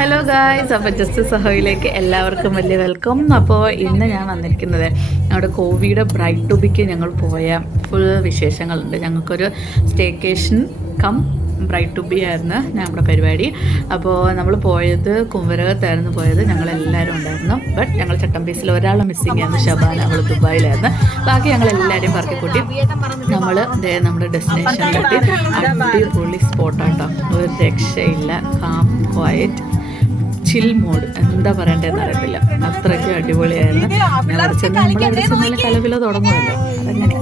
Hello guys, അപ്പോൾ just സഹോയിലേക്ക് എല്ലാവർക്കും വലിയ വെൽക്കം. അപ്പോൾ ഇന്ന് ഞാൻ വന്നിരിക്കുന്നത് ഞങ്ങളുടെ കോവിയുടെ ബ്രൈഡ് ടു ബിക്ക് ഞങ്ങൾ പോയ ഫുൾ വിശേഷങ്ങളുണ്ട്. ഞങ്ങൾക്കൊരു staycation cum bride to be ആയിരുന്നു ഞങ്ങളുടെ പരിപാടി. അപ്പോൾ നമ്മൾ പോയത് കുമരകത്തായിരുന്നു പോയത്. ഞങ്ങളെല്ലാവരും ഉണ്ടായിരുന്നു. ബട്ട് ഞങ്ങൾ ചട്ടമ്പീസിൽ ഒരാൾ മിസ്സിങ് ആയിരുന്നു, ഷബാന. അവൾ ദുബായിലായിരുന്നു. ബാക്കി ഞങ്ങളെല്ലാവരും പറക്കിക്കൂട്ടി നമ്മൾ നമ്മുടെ ഡെസ്റ്റിനേഷനിലെത്തി. അടിപൊളി സ്പോട്ടാട്ടോ, ഒരു രക്ഷയില്ല. കാം ക്വയറ്റ് ചിൽ മോഡ്, എന്താ പറയേണ്ടതെന്ന് അറിയത്തില്ല, അത്രയ്ക്കും അടിപൊളിയായിരുന്നു. അവിടെ ചെന്ന് നമ്മളവിടെ ചെന്നാലും കലവില തുടങ്ങുമല്ലോ, അതങ്ങനെ.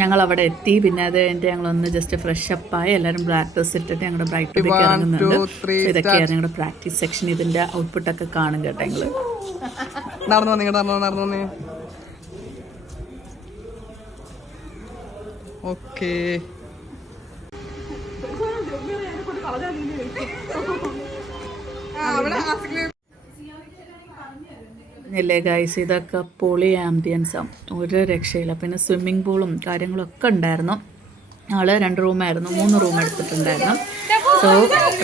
ഞങ്ങൾ അവിടെ എത്തി. പിന്നെ അത് കഴിഞ്ഞിട്ട് ഞങ്ങളൊന്ന് ജസ്റ്റ് ഫ്രഷ് അപ്പായി എല്ലാവരും ബ്ലാക്ക് ഡ്രസ് ഇട്ടിട്ട് ഞങ്ങളുടെ ബ്രൈഡ് ടു ബിക്ക് ഇറങ്ങുന്നുണ്ട്. ഇതൊക്കെയാണ് ഞങ്ങളുടെ പ്രാക്ടീസ് സെക്ഷൻ. ഇതിന്റെ ഔട്ട്പുട്ടൊക്കെ കാണും കേട്ടോ. ഞങ്ങള് നടന്നു ഓക്കേ. ഇല്ലേ ഗൈസ്, ഇതൊക്കെ പൊളി ആംബിയൻസാണ്, ഒരു രക്ഷയില്ല. പിന്നെ സ്വിമ്മിംഗ് പൂളും കാര്യങ്ങളൊക്കെ ഉണ്ടായിരുന്നു. ഞങ്ങൾ 2 റൂമായിരുന്നു, 3 റൂം എടുത്തിട്ടുണ്ടായിരുന്നു. സോ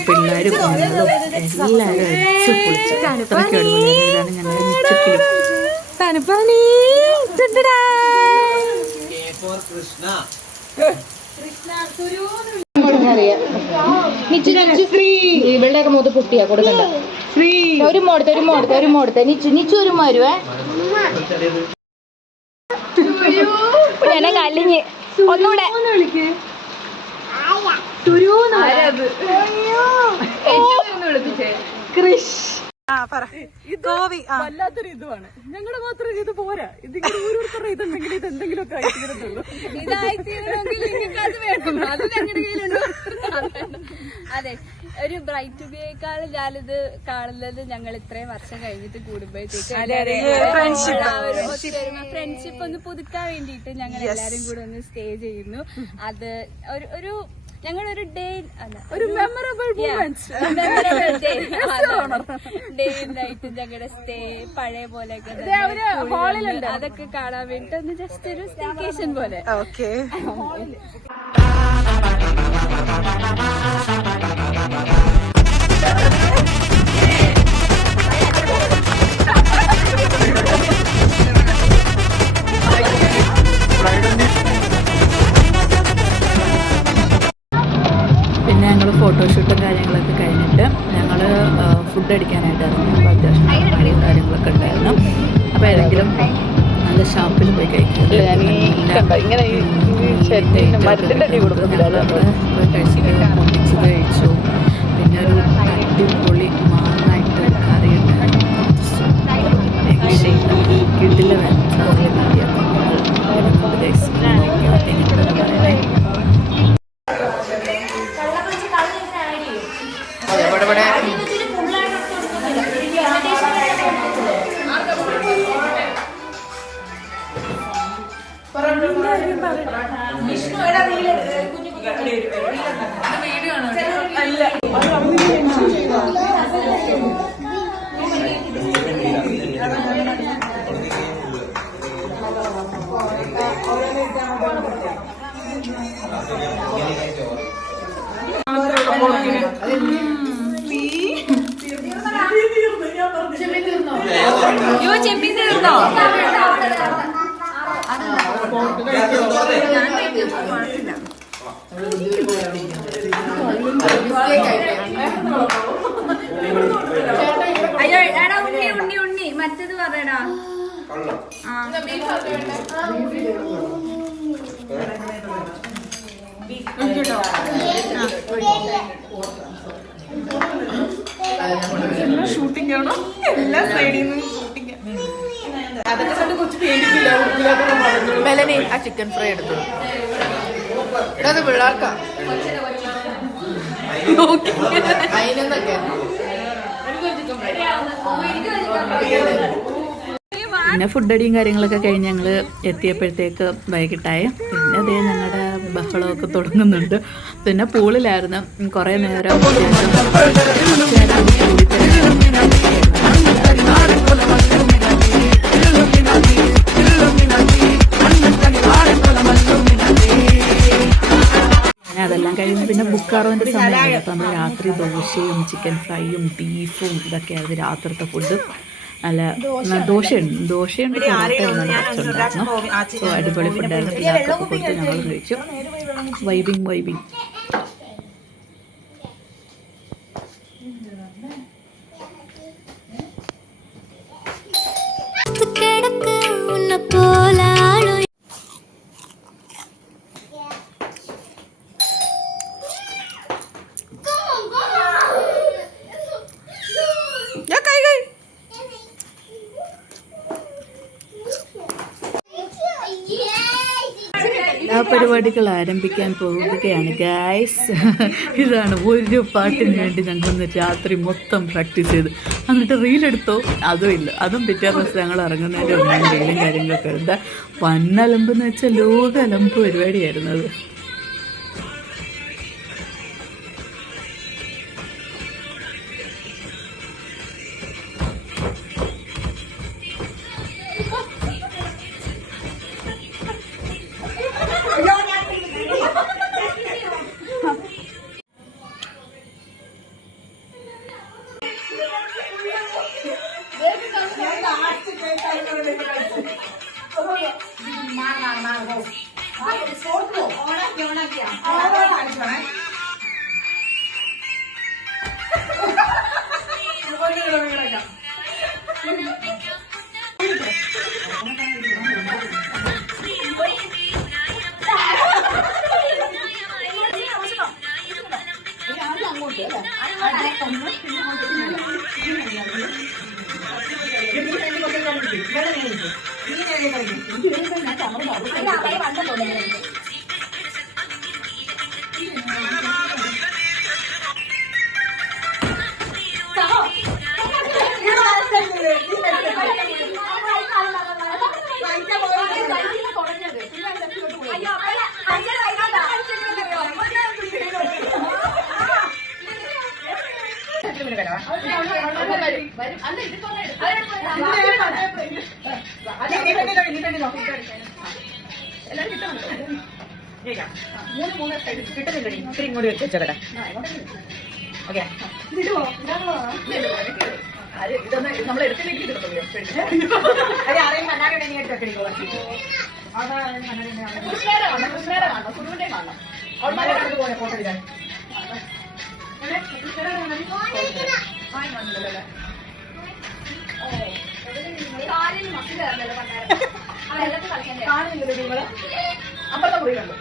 പിള്ളേരും കുഞ്ഞുങ്ങളും എല്ലാവരും അടിച്ച് പൊളിച്ചു. അത്രയ്ക്ക് അടിപൊളിയായിരുന്നു. ഇതാണ് ഞങ്ങളുടെ മിച്ചക്കിളി. ഇവളുടെയൊക്കെ മുഖത്ത് പൊട്ടിയാ കൊടുക്കണ്ട. ഒരു മോടുത്തെ നിച്ചു ഒരു വരുവേ. കല്ലിഞ്ഞ് ഒന്നുകൂടെ വല്ലാത്തൊരു ഇതുമാണ്. ഞങ്ങളുടെ മാത്രം ഇത് പോരാ, ഇതിങ്ങനെ ഓരോരുത്തരുടെ ഇതുണ്ടെങ്കിൽ ഇതെന്തെങ്കിലുമൊക്കെ ആയിത്തീരത്തുള്ളൂ. അതെ, ഒരു ബ്രൈഡ് ടു ബിയേക്കാൾ ഞാനിത് കാണുന്നത് ഞങ്ങൾ ഇത്രയും വർഷം കഴിഞ്ഞിട്ട് കൂടുമ്പോഴത്തേക്ക് ഫ്രണ്ട്ഷിപ്പ് ഒന്ന് പുതുക്കാൻ വേണ്ടിയിട്ട് ഞങ്ങൾ എല്ലാരും കൂടെ ഒന്ന് സ്റ്റേ ചെയ്യുന്നു. അത് ഒരു ഞങ്ങളൊരു ഡേ അല്ല, ഒരു മെമ്മറബിൾ ഡേ നൈറ്റ് ഞങ്ങളുടെ സ്റ്റേ പഴയ പോലെയൊക്കെ അതൊക്കെ കാണാൻ വേണ്ടിട്ട് ഒന്ന് ജസ്റ്റ് ഒരു സ്റ്റേക്കേഷൻ പോലെ. ഓക്കെ. പിന്നെ ഞങ്ങൾ ഫോട്ടോഷൂട്ടും കാര്യങ്ങളൊക്കെ കഴിഞ്ഞിട്ട് ഞങ്ങൾ ഫുഡ് അടിക്കാനായിട്ടായിരുന്നു. അപ്പോൾ അത്യാവശ്യം കാര്യങ്ങളൊക്കെ ഉണ്ടായിരുന്നു. അപ്പോൾ ഏതെങ്കിലും നല്ല ഷാപ്പിൽ പോയി കഴിക്കുന്നത് കഴിച്ചിട്ട് പൊട്ടിച്ചത് കഴിച്ചു. പിന്നെ ഒരു അടിപൊളി മാങ്ങായിട്ട് ഒരു കറി ഉണ്ടായിരുന്നു. കിട്ടില്ല പറയണേ. അയ്യോ എടാ, ഉണ്ണി മറ്റേത് പറയടാ. ഷൂട്ടിംഗ് ആണോ? എല്ലാ സൈഡിൽ നിന്നും ഷൂട്ടിംഗ്. മെലനി ആ ചിക്കൻ ഫ്രൈ എടുത്തു. അത് പിള്ളേർക്കാ അതിനൊക്കെ. പിന്നെ ഫുഡ് അടിയും കാര്യങ്ങളൊക്കെ കഴിഞ്ഞ് ഞങ്ങൾ എത്തിയപ്പോഴത്തേക്ക് വൈകിട്ടായി. പിന്നെ അതേ ഞങ്ങളുടെ ബഹളമൊക്കെ തുടങ്ങുന്നുണ്ട്. പിന്നെ പൂളിലായിരുന്നു കുറേ നേരം. അതെല്ലാം കഴിഞ്ഞ് പിന്നെ ബുക്കാറോൻ്റെ സമയമാണ്. അപ്പം നമ്മൾ രാത്രി ദോശയും ചിക്കൻ ഫ്രൈയും ബീഫും ഇതൊക്കെയായിരുന്നു രാത്രിത്തെ ഫുഡ്. അല്ല ദോശയുണ്ട് കുറച്ചുണ്ടായിരുന്നു. സോ അടിപൊളി ഫുഡായിരുന്നു. പിള്ളേർക്കൊക്കെ കൊടുത്ത് ഞങ്ങൾ കഴിച്ചു. വൈബിങ്. ആ പരിപാടികൾ ആരംഭിക്കാൻ പോവുകയാണ് ഗായ്സ്. ഇതാണ് ഒരു പാട്ടിന് വേണ്ടി ഞങ്ങളൊന്ന് രാത്രി മൊത്തം പ്രാക്ടീസ് ചെയ്ത് എന്നിട്ട് റീലെടുത്തോ അതും ഇല്ല. അതും പിറ്റേ ദിവസം ഞങ്ങൾ ഇറങ്ങുന്നതിൻ്റെ ഒന്നും റീലും കാര്യങ്ങളൊക്കെ എന്താ വന്നലമ്പെന്ന് വെച്ചാൽ ലോക അലമ്പ് പരിപാടിയായിരുന്നു അത്. ഇങ്ങോട്ട് വെച്ചേക്കട്ടെ. ഓക്കെ ഇതൊന്ന് നമ്മൾ എടുത്തില്ലെങ്കിൽ ഫോട്ടോ എടുക്കാൻ അമ്പലത്തെ മുറി കണ്ടു.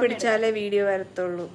പിടിച്ചാലേ വീഡിയോ വരത്തുള്ളൂ.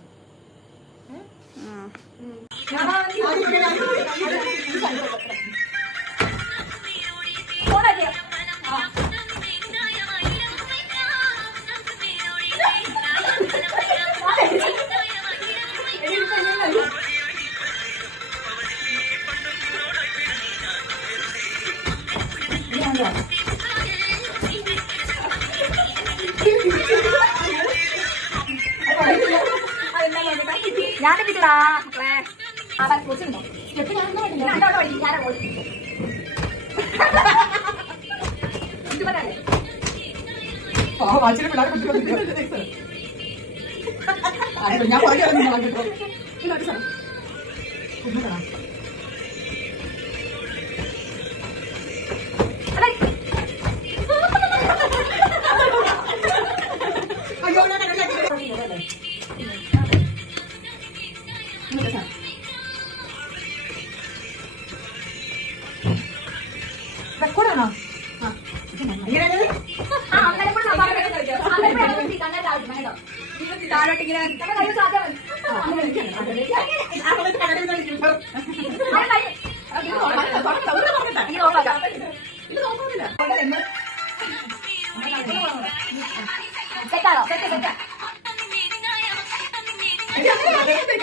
ഞാൻ റെക്കോർഡാണോ?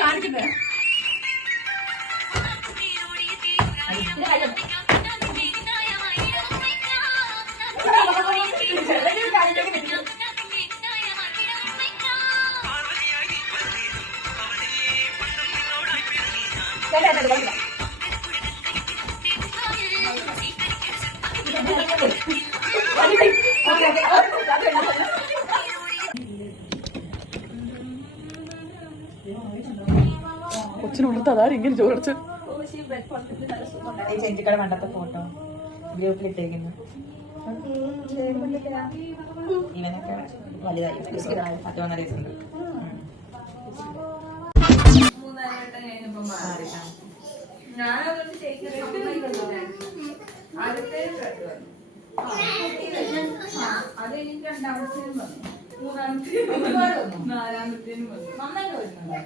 കാണിക്കുന്നത് കൊച്ചിനുള്ളത് അതാരും ഇങ്ങനെ ചോദിച്ചു. ചെഞ്ചിക്കട പണ്ടത്തെ ഫോട്ടോ ഗ്രൂപ്പിൽ ഇട്ടേക്കുന്നു. ഇവനൊക്കെ വലുതായി 10 വയസ്സുണ്ട്. അത് കഴിഞ്ഞിട്ട് രണ്ടാമത്തേനും വന്നു, മൂന്നാമത്തേനും നാലാമത്തേനും വന്നു. നന്നായിട്ട് വരുന്നുണ്ട്.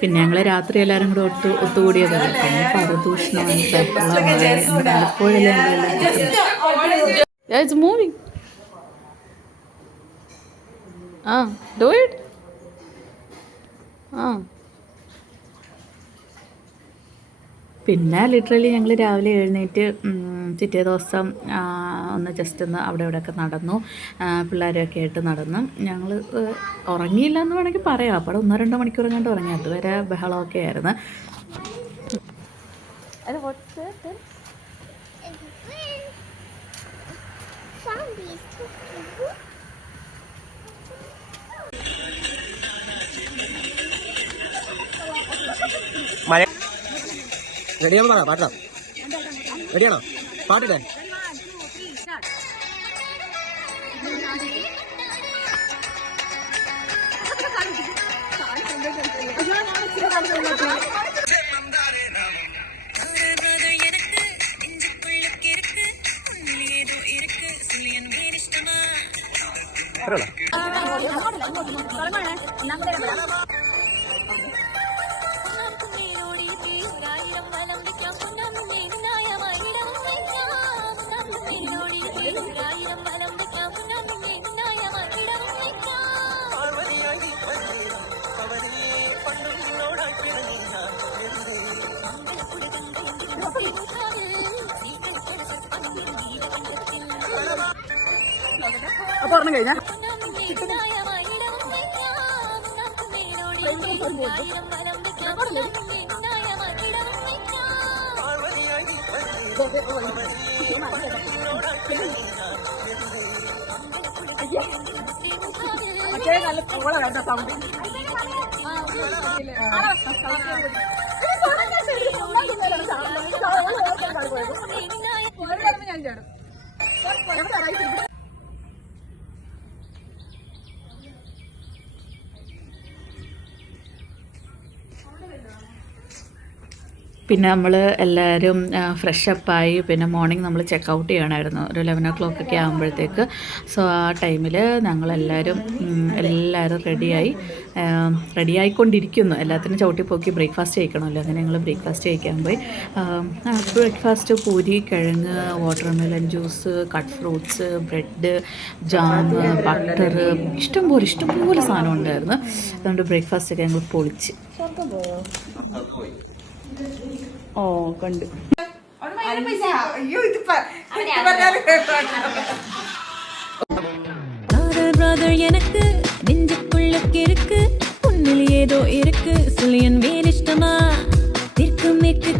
പിന്നെ ഞങ്ങൾ രാത്രി എല്ലാവരും കൂടെ ഒത്തുകൂടിയതല്ലേ. പിന്നെ പരദൂഷണം ഇപ്പോഴല്ലേ മൂവിങ്. Do it. പിന്നെ ലിറ്ററലി ഞങ്ങൾ രാവിലെ എഴുന്നേറ്റ് പിറ്റേ ദിവസം ഒന്ന് ജസ്റ്റ് ഒന്ന് അവിടെ ഇവിടെയൊക്കെ നടന്നു, പിള്ളേരൊക്കെ ആയിട്ട് നടന്നു. ഞങ്ങൾ ഉറങ്ങിയില്ല എന്ന് വേണമെങ്കിൽ പറയാം. അപ്പോൾ 1-2 മണിക്കൂർ കണ്ട് ഉറങ്ങി. അതുവരെ ബഹളമൊക്കെ ആയിരുന്നു. റെഡിയാണോ? പറ പാട്ടാ. റെഡിയാണോ? പാട്ടിടാൻ. അപ്പൊ പറഞ്ഞു കഴിഞ്ഞാ നല്ല കോള വേണ്ട സൗണ്ട്. ഞാൻ ചേടും. പിന്നെ നമ്മൾ എല്ലാവരും ഫ്രഷപ്പായി. പിന്നെ മോർണിംഗ് നമ്മൾ ചെക്കൗട്ട് ചെയ്യണമായിരുന്നു ഒരു 11 o'clock ഒക്കെ ആകുമ്പോഴത്തേക്ക്. സോ ആ ടൈമിൽ ഞങ്ങളെല്ലാവരും റെഡിയായിക്കൊണ്ടിരിക്കുന്നു. എല്ലാത്തിനും ചവിട്ടിപ്പോക്കി ബ്രേക്ക്ഫാസ്റ്റ് കഴിക്കണമല്ലോ. അങ്ങനെ ഞങ്ങൾ ബ്രേക്ക്ഫാസ്റ്റ് കഴിക്കാൻ പോയി. ബ്രേക്ക്ഫാസ്റ്റ് പൂരി, കിഴങ്ങ്, watermelon juice, cut fruits, bread, jam, butter, ഇഷ്ടംപോലെ സാധനം ഉണ്ടായിരുന്നു. അതുകൊണ്ട് ബ്രേക്ക്ഫാസ്റ്റൊക്കെ ഞങ്ങൾ പൊളിച്ച്. കണ്ട് எனக்கு நெஞ்சுக்குள்ள ஏதோ இருக்கு சொல்லியன் வேலிஷ்டமா